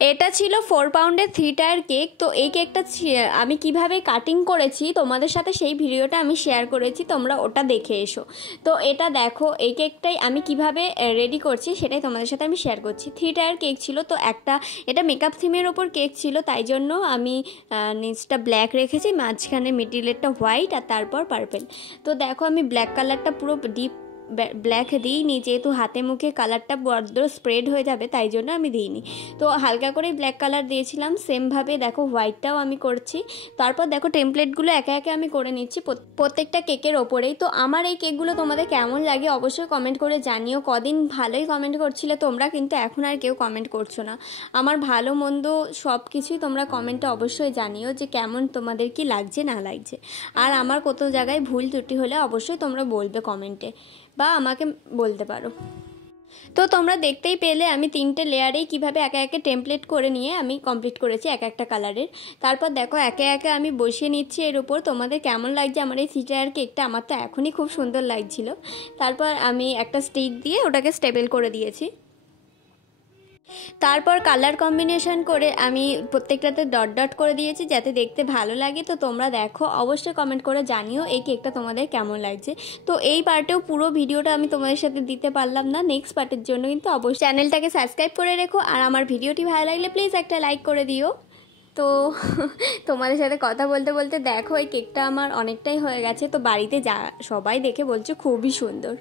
এটা ছিল 4 পাউন্ডের 3 টায়ার কেক। তো এই কেকটা আমি কিভাবে কাটিং করেছি তোমাদের সাথে সেই ভিডিওটা আমি শেয়ার করেছি, তোমরা ওটা দেখে এসো। তো এটা দেখো, এই কেকটাই আমি কিভাবে রেডি করছি সেটাই তোমাদের সাথে আমি শেয়ার করছি। 3 টায়ার কেক ছিল, তো এটা মেকআপ থিমের ওপর কেক ছিল, তাই জন্য আমি নিচটা ব্ল্যাক রেখেছি, মাঝখানে মিডিলেরটা হোয়াইট আর তারপর পার্পেল। তো দেখো আমি ব্ল্যাক কালারটা পুরো ডিপ ব্ল্যাক দিইনি, যেহেতু হাতে মুখে কালারটা বড্ড স্প্রেড হয়ে যাবে তাই জন্য আমি দিইনি। তো হালকা করে ব্ল্যাক কালার দিয়েছিলাম। সেমভাবে দেখো হোয়াইটটাও আমি করছি। তারপর দেখো টেমপ্লেটগুলো একে একে আমি করে নিচ্ছি প্রত্যেকটা কেকের ওপরেই। তো আমার এই কেকগুলো তোমাদের কেমন লাগে অবশ্যই কমেন্ট করে জানিও। কদিন ভালোই কমেন্ট করছিলে তোমরা, কিন্তু এখন আর কেউ কমেন্ট করছো না। আমার ভালো মন্দ সব কিছুই তোমরা কমেন্টে অবশ্যই জানিও যে কেমন তোমাদের কি লাগছে না লাগছে। আর আমার কত জায়গায় ভুল ত্রুটি হলে অবশ্যই তোমরা বলবে কমেন্টে বা আমাকে বলতে পারো। তো তোমরা দেখতেই পেলে আমি 3টে লেয়ারেই কীভাবে একে একে টেমপ্লেট করে নিয়ে আমি কমপ্লিট করেছি এক একটা কালারের। তারপর দেখো একে একে আমি বসিয়ে নিচ্ছি এর উপর। তোমাদের কেমন লাগছে আমার এই 3 টায়ার কেকটা? আমার তো এখনই খুব সুন্দর লাগছিল। তারপর আমি একটা স্টিক দিয়ে ওটাকে স্টেবল করে দিয়েছি। তারপর কালার কম্বিনেশন করে আমি প্রত্যেকটাতে ডট ডট করে দিয়েছি যাতে দেখতে ভালো লাগে। তো তোমরা দেখো, অবশ্যই কমেন্ট করে জানিও এই কেকটা তোমাদের কেমন লাগছে। তো এই পার্টেও পুরো ভিডিওটা আমি তোমাদের সাথে দিতে পারলাম না, নেক্সট পার্টের জন্য কিন্তু অবশ্যই চ্যানেলটাকে সাবস্ক্রাইব করে রেখো। আর আমার ভিডিওটি ভালো লাগলে প্লিজ একটা লাইক করে দিও। তো তোমাদের সাথে কথা বলতে বলতে দেখো এই কেকটা আমার অনেকটাই হয়ে গেছে। তো বাড়িতে সবাই দেখে বলছে খুবই সুন্দর।